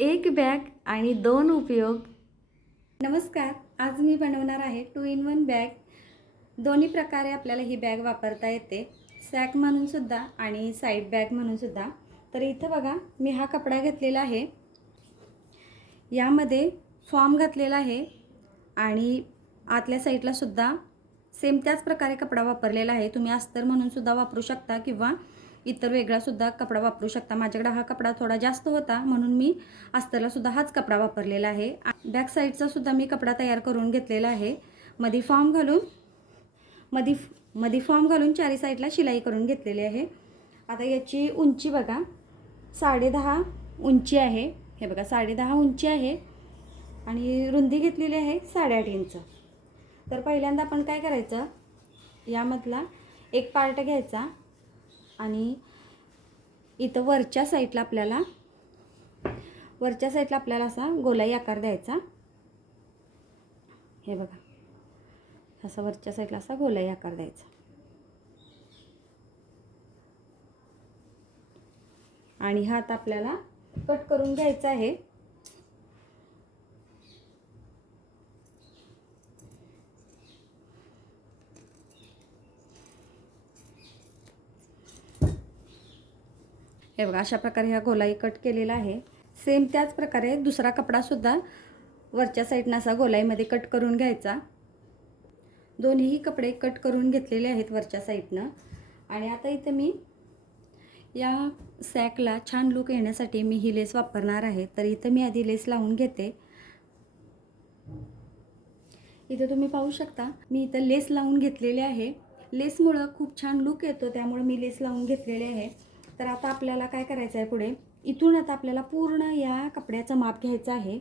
एक बॅग आणि दोन उपयोग. नमस्कार, आज मी बनवणार आहे 2 in 1 बॅग. दोन्ही प्रकारे आपल्याला ही बॅग वापरता येते, सॅक म्हणून सुद्धा आणि साईड बॅग म्हणून सुद्धा. तर इथं बघा, मी हा कपडा घेतलेला आहे, यामध्ये फॉर्म घातलेला आहे आणि आतल्या साईडला सुद्धा सेम त्याच प्रकारे कपडा वापरलेला आहे. तुम्ही अस्तर म्हणून सुद्धा वापरू शकता किंवा इतर वेगळा सुद्धा कपडा वापरू शकता. माझ्याकडे हा कपडा थोडा जास्त होता म्हणून मी अस्तरला सुद्धा हाच कपडा वापरलेला आहे. बॅक साईडचा सुद्धा मी कपडा तयार करून घेतलेला आहे. मध्ये फॉर्म घालून चारी साईडला शिलाई करून घेतलेली आहे. आता याची उंची बघा, 10.5 उंची आहे. हे बघा 10.5 उंची आहे आणि रुंदी घेतलेली आहे 8.5 इंच. तर पहिल्यांदा आपण काय करायचं, यामधला एक पार्ट घ्यायचा आणि इथं वरच्या साईडला आपल्याला असा गोलाई आकार द्यायचा. हे बघा, असा वरच्या साईडला असा गोलाई आकार द्यायचा आणि हा आता आपल्याला कट करून घ्यायचा आहे. हे बघा, अशा प्रकारे हा गोलाई कट केलेला आहे. सेम त्याच प्रकारे दुसरा कपडा सुद्धा वरच्या साईडनं असा गोलाईमध्ये कट करून घ्यायचा. दोन्हीही कपडे कट करून घेतलेले आहेत वरच्या साईडनं. आणि आता इथं मी या सॅकला छान लुक येण्यासाठी मी ही लेस वापरणार आहे. तर इथं मी आधी लेस लावून घेते. इथं तुम्ही पाहू शकता, मी इथं लेस लावून घेतलेले आहे. लेसमुळं खूप छान लुक येतो, त्यामुळे मी लेस लावून घेतलेले आहे. तर आता आपल्याला काय करायचं आहे, पुढे इथून आता आपल्याला पूर्ण या कपड्याचं माप घ्यायचं आहे.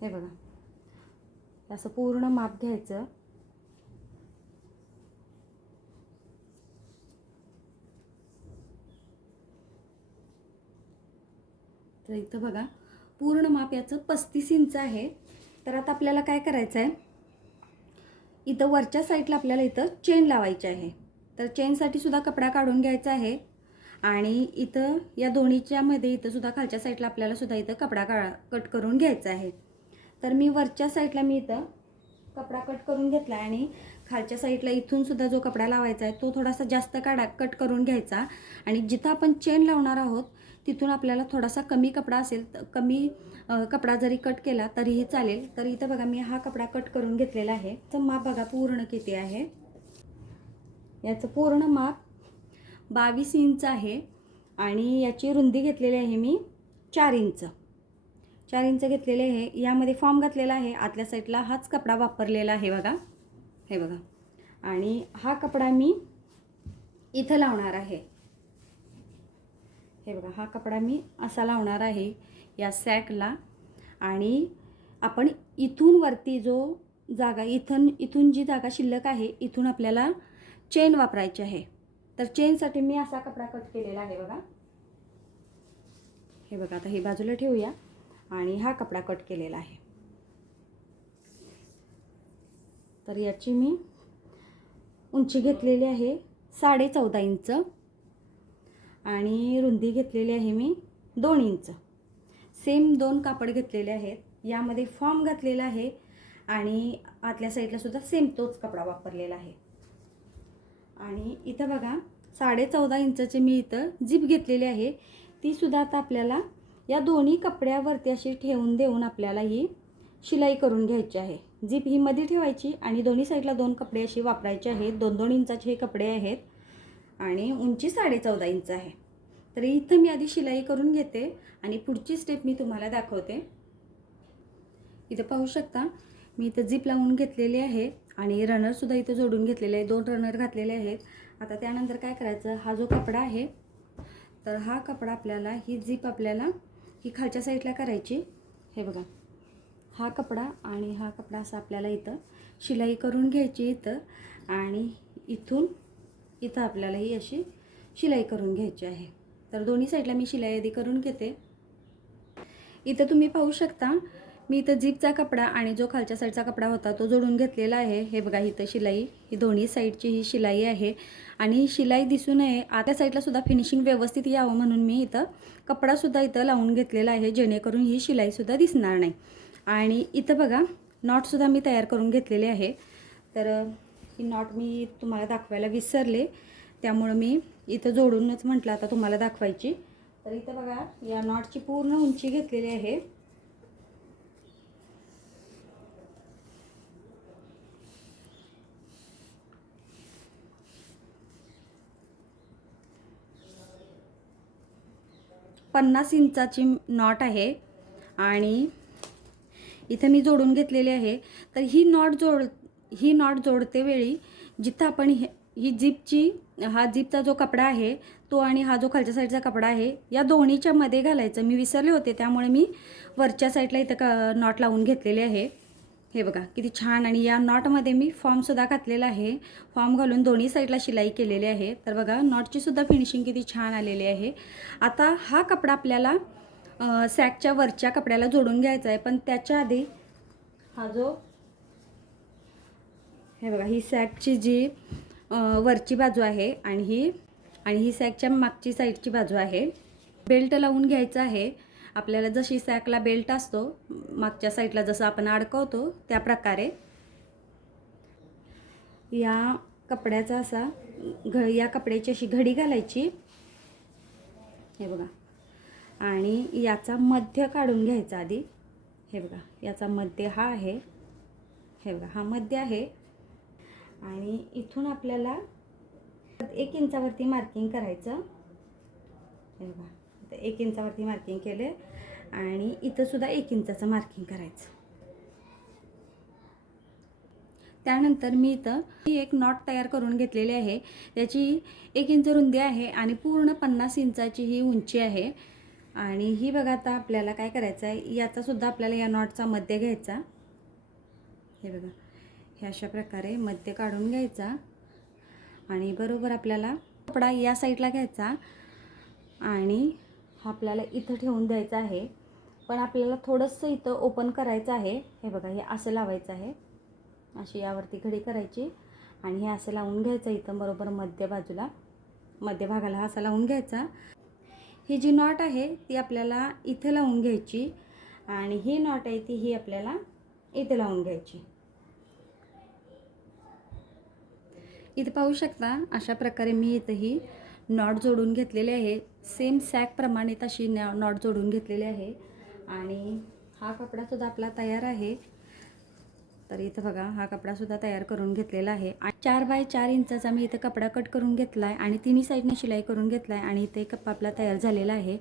हे बघा, असं पूर्ण माप घ्यायचं. तर इथं बघा, पूर्ण माप याचं 35 इंच आहे. तर आता आपल्याला काय करायचं आहे, इथं वरच्या साईडला आपल्याला इथं चेन लावायची आहे. तर चेनसाठी सुद्धा कपडा काढून घ्यायचा आहे आणि इथं या दोन्हीच्या मध्ये इथं सुद्धा खालच्या साईडला आपल्याला सुद्धा इथं कपडा कट करून घ्यायचा आहे. तर मी वरच्या साईडला मी इथं कपडा कट करून घेतला आणि खालच्या साईडला इथून सुद्धा जो कपडा लावायचा आहे तो थोडासा जास्त कट करून घ्यायचा. आणि जिथं आपण चेन लावणार आहोत तिथून आपल्याला थोडासा कमी कपडा असेल तर कमी कपडा जरी कट केला तरीही चालेल. तर इथं बघा, मी हा कपडा कट करून घेतलेला आहे. तर माप बघा पूर्ण किती आहे. याचं पूर्ण माप 22 इंच आहे आणि याची रुंदी घेतलेली आहे मी 4 इंच. 4 इंच घेतलेले आहे. यामध्ये फॉर्म घातलेला आहे. आतल्या साईडला हाच कपडा वापरलेला आहे बघा. हे बघा, आणि हा कपडा मी इथं लावणार आहे. हे बघा, हा कपडा मी असा लावणार आहे या सॅकला. आणि आपण इथून वरती जो जागा इथून जी जागा शिल्लक आहे इथून आपल्याला चेन वापरायची आहे. तर चेनसाठी मी असा कपडा कट केलेला आहे बघा. हे बघा, आता हे बाजूला ठेवूया आणि हा कपडा कट केलेला आहे. तर याची मी उंची घेतलेली आहे 14.5 इंच आणि रुंदी घेतलेली आहे मी 2 इंच. सेम 2 कापड घेतलेले आहेत. यामध्ये फॉर्म घातलेला आहे आणि आतल्या साईडला सुद्धा सेम तोच कपडा वापरलेला आहे. आणि इथं बघा, 14.5 इंचाचे मी इथं जिप घेतलेली आहे. ती सुद्धा आता आपल्याला या दोन्ही कपड्यावरती अशी ठेवून देऊन आपल्याला ही शिलाई करून घ्यायची आहे. जिप ही मध्ये ठेवायची आणि दोन्ही साईडला 2 कपडे अशी वापरायचे आहेत. 2-2 इंचाचे हे कपडे आहेत आणि उंची 14.5 इंच आहे. तर इथं मी आधी शिलाई करून घेते आणि पुढची स्टेप मी तुम्हाला दाखवते. इथं पाहू शकता, मी इथं जिप लावून घेतलेली आहे आणि रनरसुद्धा इथं जोडून घेतलेले आहे. 2 रनर घातलेले आहेत. आता त्यानंतर काय करायचं, हा जो कपडा आहे तर हा कपडा आपल्याला ही जिप आपल्याला ही खालच्या साईडला करायची. हे बघा, हा कपडा आणि हा कपडा असा आपल्याला इथं शिलाई करून घ्यायची इथं आणि इथं आपल्याला ही अशी शिलाई करून घ्यायची आहे. तर दोन्ही साईडला मी शिलाई आधी करून घेते. इथं तुम्ही पाहू शकता, मी इथं झिपचा कपडा आणि जो खालच्या साईडचा कपडा होता तो जोडून घेतलेला आहे. हे बघा इथं शिलाई, ही दोन्ही साईडची ही शिलाई आहे आणि ही शिलाई दिसू नये आतल्या साईडला सुद्धा फिनिशिंग व्यवस्थित यावं म्हणून मी इथं कपडासुद्धा इथं लावून घेतलेला आहे, जेणेकरून ही शिलाईसुद्धा दिसणार नाही. आणि इथं बघा नॉटसुद्धा मी तयार करून घेतलेले आहे. तर ही नॉट मी तुम्हाला दाखवायला विसरले, त्यामुळं मी इथं जोडूनच म्हटलं आता तुम्हाला दाखवायची. तर इथं बघा या नॉटची पूर्ण उंची घेतलेली आहे. पन्नास इंचाची नॉट आहे आणि इथं मी जोडून घेतलेली आहे. तर ही नॉट जोडते वेळी जिथं आपण ही हा जीपचा जो कपडा आहे तो आणि हा जो खालच्या साईडचा कपडा आहे या दोन्हीच्या मध्ये घालायचं मी विसरले होते, त्यामुळे मी वरच्या साईडला इथं नॉट लावून घेतलेली आहे. हे बघा किती छान. आणि या नॉटमध्ये मी फॉर्मसुद्धा घातलेला आहे. फॉर्म घालून दोन्ही साईडला शिलाई केलेली आहे. तर बघा नॉटची सुद्धा फिनिशिंग किती छान आलेली आहे. आता हा कपडा आपल्याला सॅकच्या वरच्या कपड्याला जोडून घ्यायचा आहे, पण त्याच्या आधी हा जो हे बघा ही सॅकची जी वरची बाजू आहे आणि ही सॅकच्या मागची साईडची बाजू आहे. बेल्ट लावून घ्यायचा आहे आपल्याला. जशी सॅकला बेल्ट असतो मागच्या साईडला जसं आपण अडकवतो त्या प्रकारे या कपड्याचा असा या कपड्याची अशी घडी घालायची. हे बघा आणि याचा मध्य काढून घ्यायचा आधी. हे बघा याचा मध्य हा आहे. हे बघा हा मध्य आहे आणि इथून आपल्याला 1 इंचावरती मार्किंग करायचं. हे बघा इथं 1 इंचावरती मार्किंग केले आणि इथं सुद्धा 1 इंचाचं मार्किंग करायचं. त्यानंतर मी इथं ही एक नॉट तयार करून घेतलेली आहे. त्याची 1 इंच रुंदी आहे आणि पूर्ण 50 इंचाची ही उंची आहे. आणि ही बघा आता आपल्याला काय करायचं आहे, याचा सुद्धा आपल्याला या नॉटचा मध्य घ्यायचा. हे बघा हे अशा प्रकारे मध्य काढून घ्यायचा आणि बरोबर आपल्याला कपडा या साईडला घ्यायचा आणि हा आपल्याला इथं ठेवून द्यायचा आहे. पण आपल्याला थोडंसं इथं ओपन करायचं आहे. हे बघा हे असं लावायचं आहे, अशी यावरती घडी करायची आणि हे असं लावून घ्यायचं इथं बरोबर मध्य बाजूला, मध्य भागाला असं लावून घ्यायचा. ही जी नॉट आहे ती आपल्याला इथे लावून घ्यायची आणि ही नॉट आहे ती ही आपल्याला इथे लावून घ्यायची. इथे पाहू शकता अशा प्रकारे मी इथं ही नॉट जोडून घेतलेली आहे. सेम सॅकप्रमाणे तशी नॉट जोडून घेतलेली आहे आणि हा कपडासुद्धा आपला तयार आहे. तर इथं बघा हा कपडासुद्धा तयार करून घेतलेला आहे. 4 बाय 4 इंचाचा मी इथं कपडा कट करून घेतला आहे आणि तिन्ही साईडने शिलाई करून घेतला आहे आणि इथे कप आपला तयार झालेला आहे.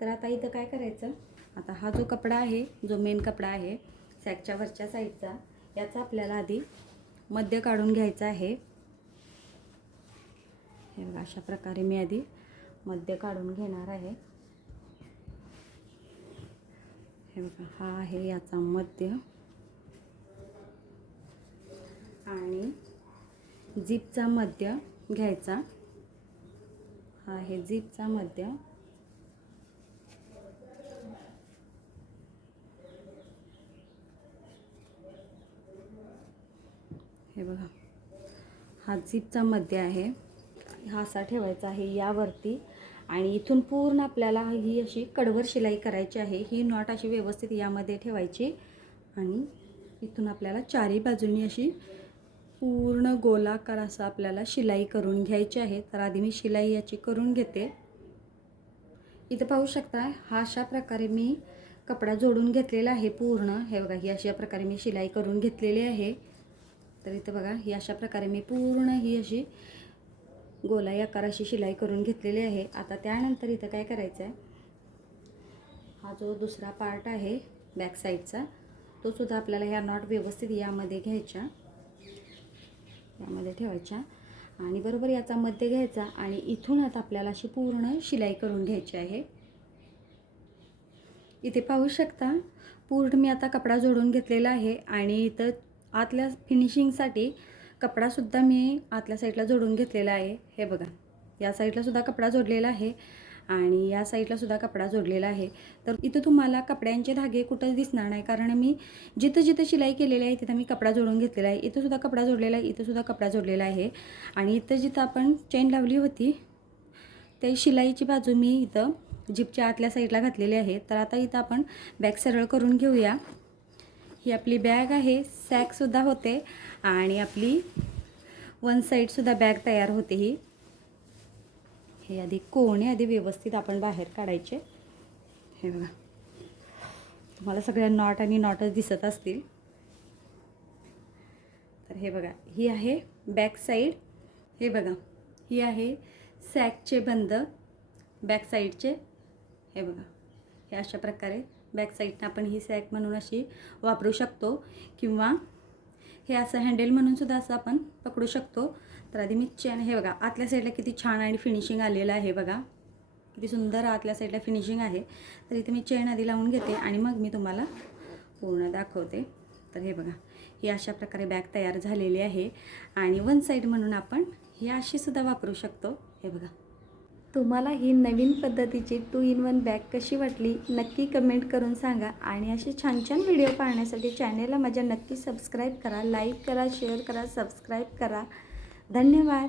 तर आता इथं काय करायचं, आता हा जो कपडा आहे जो मेन कपडा आहे सॅकच्या वरच्या साईडचा, याचा आपल्याला आधी मध्य काढून घ्यायचा आहे. हे बघा अशा प्रकारे मी आधी मध्य काढून घेणार आहे. हे बघा हा आहे याचा मध्य आणि जीपचा मध्य घ्यायचा. हा आहे जीपचा मध्य. हे बघा हा जीपचा मध्य आहे, हा असा ठेवायचा आहे यावरती आणि इथून पूर्ण आपल्याला ही अशी कडवर शिलाई करायची आहे. ही नॉट अशी व्यवस्थित यामध्ये ठेवायची आणि इथून आपल्याला चारही बाजूंनी अशी पूर्ण गोलाकार असं आपल्याला शिलाई करून घ्यायची आहे. तर आधी मी शिलाई याची करून घेते. इथं पाहू शकता हा अशा प्रकारे मी कपडा जोडून घेतलेला आहे पूर्ण. हे बघा ही अशा प्रकारे मी शिलाई करून घेतलेली आहे. तर इथं बघा ही अशा प्रकारे मी पूर्ण ही अशी गोलाई आकाराची शिलाई करून घेतलेली आहे. आता त्यानंतर इथं काय करायचं आहे, हा जो दुसरा पार्ट आहे बॅक साईडचा तो सुद्धा आपल्याला ह्या नॉट व्यवस्थित यामध्ये घ्यायच्या, यामध्ये ठेवायच्या आणि बरोबर याचा मध्य घ्यायचा आणि इथून आता आपल्याला अशी पूर्ण शिलाई करून घ्यायची आहे. इथे पाहू शकता पूर्ण मी आता कपडा जोडून घेतलेला आहे आणि इथं आतल्या फिनिशिंगसाठी कपडासुद्धा मी आतल्या साईडला जोडून घेतलेला आहे. हे बघा या साईडला सुद्धा कपडा जोडलेला आहे आणि या साईडला सुद्धा कपडा जोडलेला आहे. तर इथं तुम्हाला कपड्यांचे धागे कुठंच दिसणार नाही, कारण मी जिथं जिथं शिलाई केलेली आहे तिथं मी कपडा जोडून घेतलेला आहे. इथं सुद्धा कपडा जोडलेला आहे, इथं सुद्धा कपडा जोडलेला आहे. आणि इथं जिथं आपण चेन लावली होती ते शिलाईची बाजू मी इथं जिपच्या आतल्या साईडला घातलेली आहे. तर आता इथं आपण बॅग सरळ करून घेऊया. ही आपली बॅग आहे, सॅकसुद्धा होते आणि आपली वन साईडसुद्धा बॅग तयार होते. हे आधी कोणे आधी व्यवस्थित आपण बाहेर काढायचे. हे बघा, तुम्हाला सगळ्या नॉट आणि नॉटच दिसत असतील. तर हे बघा, ही आहे बॅक साईड. हे बघा, ही आहे सॅकचे बंद बॅक साईडचे. हे बघा, हे अशा प्रकारे बॅक साईडनं आपण ही सॅक म्हणून अशी वापरू शकतो, किंवा हे असं हँडल म्हणून सुद्धा असं आपण पकडू शकतो. तर आधी मी चेन, हे बघा आतल्या साईडला किती छान आणि फिनिशिंग आलेलं आहे. बघा किती सुंदर आतल्या साईडला फिनिशिंग आहे. तर इथे मी चेन आधी लावून घेते आणि मग मी तुम्हाला पूर्ण दाखवते. तर हे बघा, ही अशा प्रकारे बॅग तयार झालेली आहे आणि वन साईड म्हणून आपण ही अशी सुद्धा वापरू शकतो. हे बघा, तुम्हाला ही नवीन पद्धतीची 2 in 1 बॅग कशी वाटली नक्की कमेंट करून सांगा. आणि असे छान छान व्हिडिओ पाहण्यासाठी चॅनेलला माझ्या नक्की सबस्क्राईब करा, लाईक करा, शेअर करा, सबस्क्राईब करा. धन्यवाद.